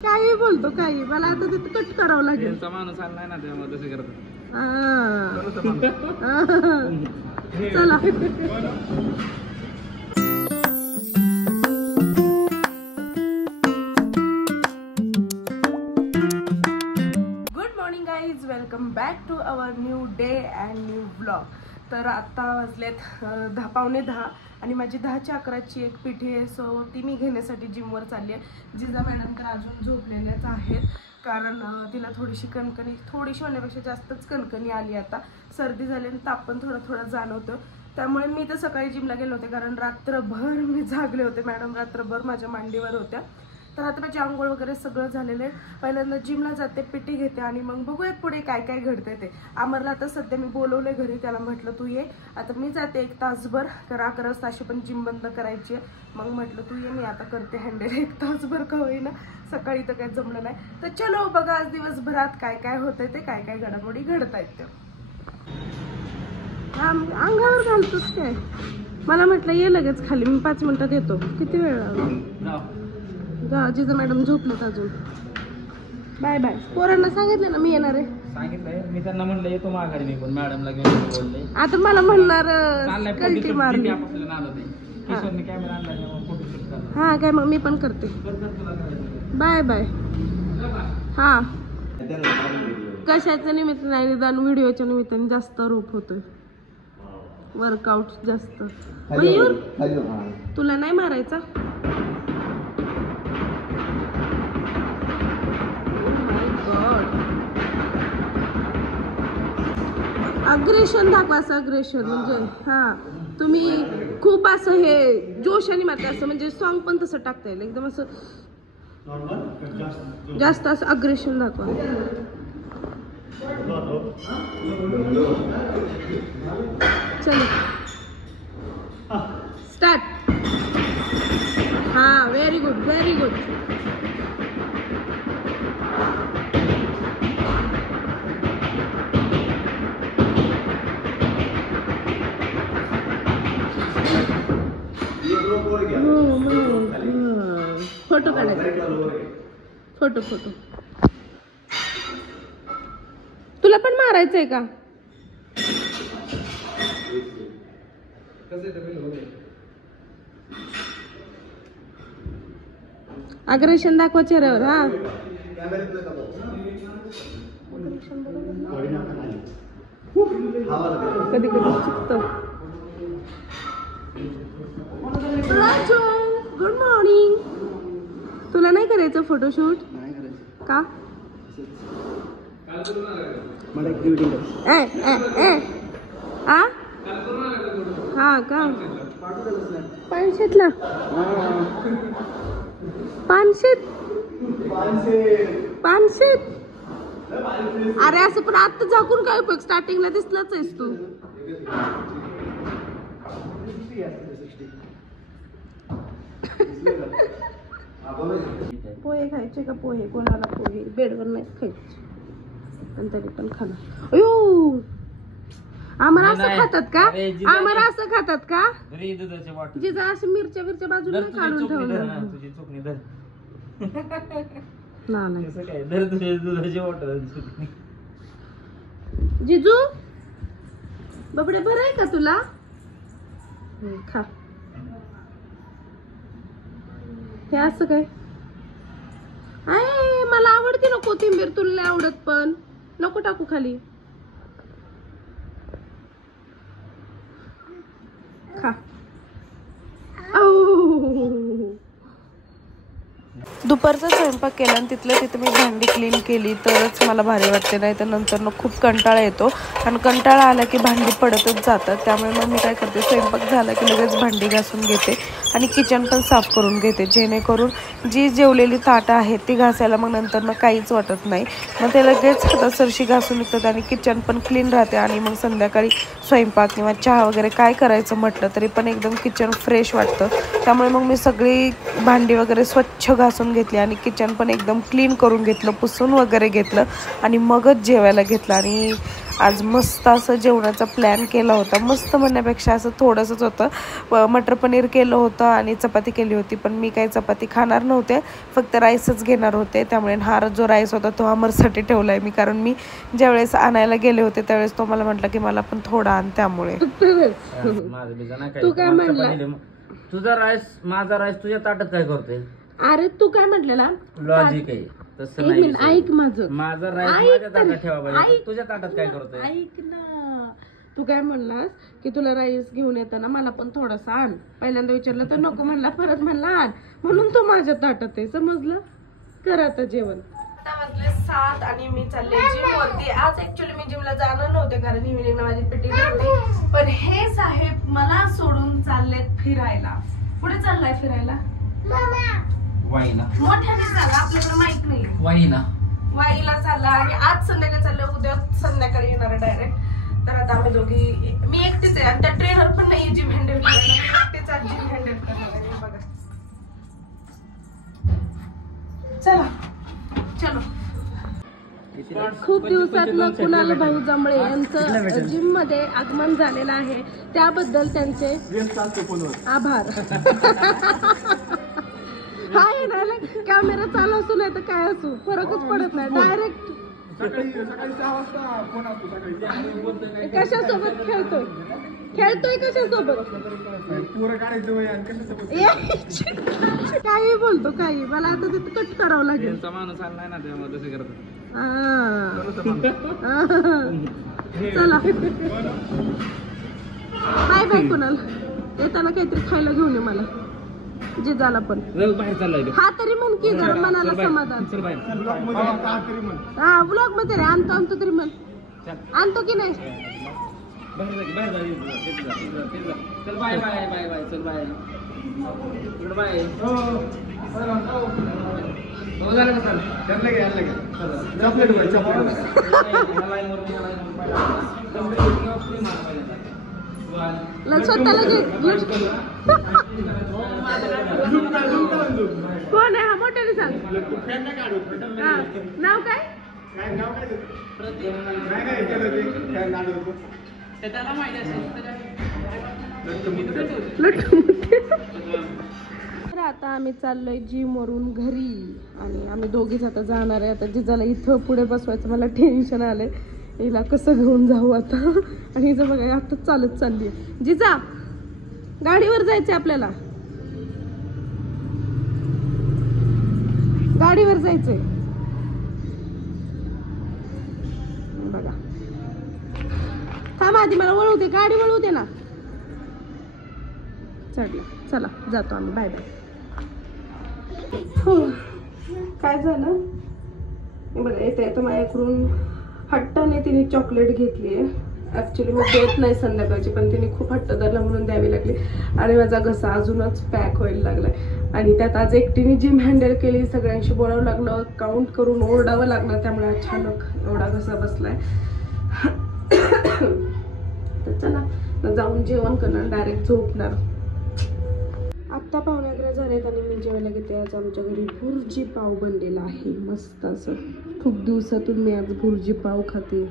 काही बोलतो काही मला आता ते कट करावं लागेल. माणूस आला नाही ना त्यामुळे तसं करत. चला good morning guys, welcome back to our new day and new vlog. तर आता वाजलेत 10:15 आणि माझी 10:11ची एक पिठी आहे. सो ती मी घेण्यासाठी जिमवर चालली आहे. जिजा मॅडम तर अजून झोपलेल्याच आहेत कारण तिला थोडीशी कणकणी, थोडीशी होण्यापेक्षा जास्तच कणकणी आली. आता सर्दी झाली आणि ताप पण थोडा थोडा जाणवतं. त्यामुळे मी तर सकाळी जिमला गेले होते कारण रात्रभर मी जागले होते. मॅडम रात्रभर माझ्या मांडीवर होत्या. तर आता माझी आंघोळ वगैरे सगळं झालेलं आहे. पहिल्यांदा जिमला जाते, पिठी घेते आणि मग बघूयात पुढे काय काय घडतंय ते. अमरला आता सध्या मी बोलवलंय घरी, त्याला म्हटलं तू ये. आता मी जाते 1 तासभर, तर 11 वाजता अशी पण जिम बंद करायची आहे. मग म्हटलं तू ये, मी आता करते हँडल 1 तासभर का होईना. सकाळी तर काही जमलं नाही. तर चलो बघा आज दिवसभरात काय काय होतंय ते, काय काय घडामोडी घडतायत ते. अंगावर घालतोच काय? मला म्हटलं ये लगेच खाली, मी 5 मिनिटात येतो. किती वेळ लागला? जिजा मॅडम झोपलेत अजून. Bye bye. पोरांना सांगितलं ना मी येणार आहे. सांगितलंय मी त्यांना म्हणलं येतो माघारी, मी पण मॅडमला घेऊन बोलले. आता मला म्हणणार कल्टी मारली. हा काय, मग मी पण करते. Bye bye. हा कशाच्या निमित्ताने नाही, निदान व्हिडिओच्या निमित्ताने जास्त रूप होतोय, वर्कआउट जास्त. मयूर तुला नाही मारायचा? अग्रेशन दाखवा. असं अग्रेशन म्हणजे हा तुम्ही खूप असं हे जोशाने मारता, असं म्हणजे सॉन्ग पण तसं टाकता येईल एकदम असं जास्त असं अग्रेशन दाखवा. चलो स्टार्ट. हा very good, very good. Photo काढायचा. फोटो फोटो तुला पण मारायचंय का? अग्रेशन दाखवा चेहऱ्यावर. हा कधी कधी चुकतं. Raju good morning. तुला नाही करायचं फोटोशूट का? हा का? पानशेतला पानशेत. अरे असं पण आता झाकून काय उपयोग, स्टार्टिंगला दिसलाच आहेस तू. पोहे खायचे का? पोहे कोणाला पोहे बेडवर नाही खायचे, पण तरी पण खाणार. अयो आम्हाला असं खातात का? आम्हाला असं खातात का? जिजा असं मिरच्या मिरच्या बाजूला काढून ठेवलं. जिजू बाबडे बरं आहे का तुला? खा. हे असं काय? मला आवडते ना कोथिंबीर, तुला नाही आवडत, पण नको टाकू खाली. खा. दुपारचा स्वयंपाक केला आणि तिथल्या तिथं मी भांडी क्लीन केली तरच मला भारी वाटते, नाही तर नंतर खूप कंटाळा येतो आणि कंटाळा आला की भांडी पडतच जातात. त्यामुळे मग मी काय करते, स्वयंपाक झाला की लगेच भांडी घासून घेते आणि किचन पण साफ करून घेते, जेणेकरून जी जेवलेली ताटं आहेत ती घासायला मग नंतर काहीच वाटत नाही. मग ते लगेच हातासरशी घासून निघतात आणि किचन पण क्लीन राहते. आणि मग संध्याकाळी स्वयंपाक किंवा चहा वगैरे काय करायचं म्हटलं तरी पण एकदम किचन फ्रेश वाटतं. त्यामुळे मग मी सगळी भांडी वगैरे स्वच्छ घासून घेतली आणि किचन पण एकदम क्लीन करून घेतलं, पुसून वगैरे घेतलं आणि मगच जेवायला घेतलं. आणि आज मस्त असं जेवणाचा प्लॅन केला होता. मस्त म्हणण्यापेक्षा असं थोडंसंच होतं. मटर पनीर केलं होतं आणि चपाती केली होती, पण मी काही चपाती खाणार नव्हते, फक्त राईसच घेणार होते. त्यामुळे हा जो राईस होता तो अमरसाठी ठेवला आहे मी, कारण मी ज्यावेळेस आणायला गेले होते त्यावेळेस तो मला म्हटला की मला पण थोडा आण. त्यामुळे तू काय म्हणला? तुझा राईस माझा राईस तुझ्या ताटात काय करतोय? अरे तू काय म्हटलेला? लॉजिक आहे तसं नाही. ऐक माझा राईस माझ्या ताटात ठेवा पाहिजे, तुझ्या ताटात काय करतोय? ऐक ना, तू काय म्हणलास की तुला राईस घेऊन येताना मला पण थोडासा आण. पहिल्यांदा विचारलं तर नको म्हणला, परत म्हणला आण, म्हणून तू माझ्या ताटात आहे. समजलं? कर आता जेवण. आता वाजले 7 आणि मी चालले जिम वरती. आज ऍक्च्युअली मी जिमला जाणार नव्हते कारण इव्हिनिंगला माझी पिटी होती, पण हे साहेब मला सोडून चाललेत फिरायला. पुढे चाललाय फिरायला वाईला, मोठ्याने चालला, आपल्याकडे माहित नाही. वाईला चालला आणि आज संध्याकाळी चाललं, उद्या संध्याकाळी येणार डायरेक्ट. तर आता आम्ही दोघी, मी एकटीच आहे आणि त्या ट्रेनर पण नाही जिम हँडल करायला, एकटीच आज जिम हँडल करणार आहे. बघा, चला चलो. खूप दिवसात कुणाल भाऊ जमळे यांचं जिम मध्ये आगमन झालेलं आहे, त्याबद्दल त्यांचे आभार. हाय ना, कॅमेरा चालू असू नाही तर काय असू फरकच पडत नाही. डायरेक्ट कशासोबत खेळतोय कशासोबत काही बोलतो काही. मला आता तिथे कट करावं लागेल. माणूस आलाय ना त्यामुळे तसं करतो. चला बाय बाय. कुणाल येताना काहीतरी खायला घेऊन ये मला, जे झाला पण. बाहेर चाललाय हा तरी म्हण की जरा मनाला समाधान. हा ब्लॉग मध्ये रे, आणतो तरी म्हण. आणतो की नाही? चल बाय बाय बाय बाय. चल बाय बाय. हो झालं का? स्वतःला कोण आहे हा? मोठ्याने सांग. नाव काय? तर आता आम्ही चाललोय जिम वरून घरी आणि आम्ही दोघीच आता जाणार आहे. आता जिजाला इथं पुढे बसवायचं मला टेन्शन आलंय, हिला कसं घेऊन जाऊ आता. आणि हिचं बघा आता चालत चालली आहे. जिजा गाडीवर जायचंय आपल्याला, गाडीवर जायचंय. बघा थांब आधी मला वळू दे, गाडी वळू दे ना. चढला, चला जातो आम्ही. Bye bye. काय झालं बघा, येतं माझ्याकडून हट्टाने तिने चॉकलेट घेतली आहे. ॲक्च्युली मी देत नाही संध्याकाळची, पण तिने खूप हट्ट धरला म्हणून द्यावी लागली. आणि माझा घसा अजूनच पॅक व्हायला लागलाय. आणि त्यात आज एकटीने जिम हँडल केली, सगळ्यांशी बोलावं लागलं, काउंट करून ओरडावं लागलं, त्यामुळे अचानक एवढा घसा बसलाय. तर चला जाऊन जेवण करणार, डायरेक्ट झोपणार. आत्ता 11:15 झालेत आणि मी जेवायला घेते. आज आमच्या घरी भुर्जी पाव बनलेला आहे मस्त असं. खूप दिवसातून मी आज भुर्जी पाव खाते.